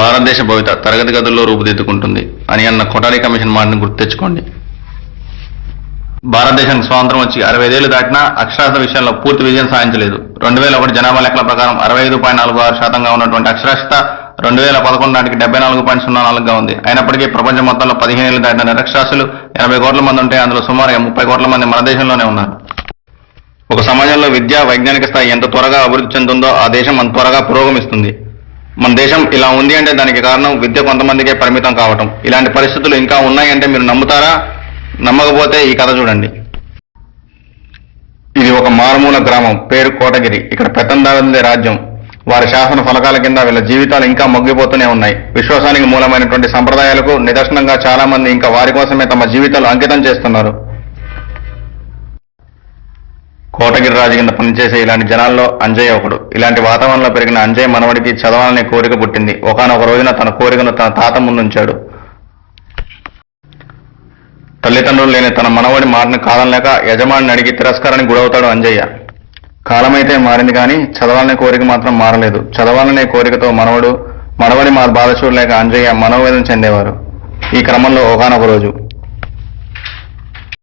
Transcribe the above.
భారతదేశ భవిత తరగతి గదుల్లో రూపుదిద్దుకుంటుంది అని అన్న కొఠారి కమిషన్ మాటను గుర్తు తెచ్చుకోండి. భారతదేశానికి స్వాతంత్రం వచ్చి 65 ఏళ్లు దాటినా అక్షరాస్యత విషయంలో పూర్తి విజయం సాధించలేదు. 2001 జనాభా లెక్కల ప్రకారం 65.46% ఉన్నటువంటి అక్షరాస్యత 2011 నాటికి 74.04గా ఉంది. అయినప్పటికీ ప్రపంచం మొత్తంలో 15 ఏళ్లు దాటిన నిరక్షరాస్యులు 80 కోట్ల మంది ఉంటే అందులో సుమారు 30 కోట్ల మంది మన దేశంలోనే ఉన్నారు. ఒక సమాజంలో విద్యా వైజ్ఞానిక స్థాయి ఎంత త్వరగా అభివృద్ధి చెందుతుందో ఆ దేశం అంత త్వరగా పురోగమిస్తుంది. మన దేశం ఇలా ఉంది అంటే దానికి కారణం విద్య కొంతమందికే పరిమితం కావటం. ఇలాంటి పరిస్థితులు ఇంకా ఉన్నాయంటే మీరు నమ్ముతారా? నమ్మకపోతే ఈ కథ చూడండి. ఇది ఒక మారుమూల గ్రామం, పేరు కోటగిరి. ఇక్కడ పెత్తందారులదే రాజ్యం. వారి శాసన ఫలకాల కింద వీళ్ళ జీవితాలు ఇంకా మొగ్గిపోతూనే ఉన్నాయి. విశ్వాసానికి మూలమైనటువంటి సంప్రదాయాలకు నిదర్శనంగా చాలా మంది ఇంకా వారి కోసమే తమ జీవితాలు అంకితం చేస్తున్నారు. కోటగిరి రాజు కింద పనిచేసే ఇలాంటి జనాల్లో అంజయ్య ఒకడు. ఇలాంటి వాతావరణంలో పెరిగిన అంజయ్య మనవడికి చదవాలనే కోరిక పుట్టింది. ఒకానొక రోజున తన కోరికను తన తాత ముందుంచాడు. తల్లిదండ్రులు లేని తన మనవడి మాటను కాదనలేక యజమానిని అడిగి తిరస్కారానికి గురవుతాడు అంజయ్య. కాలమైతే మారింది కానీ చదవాలనే కోరిక మాత్రం మారలేదు. చదవాలనే కోరికతో మనవడి బాధ చూడలేక అంజయ్య మనోవేదన చెందేవారు. ఈ క్రమంలో ఒకానొక రోజు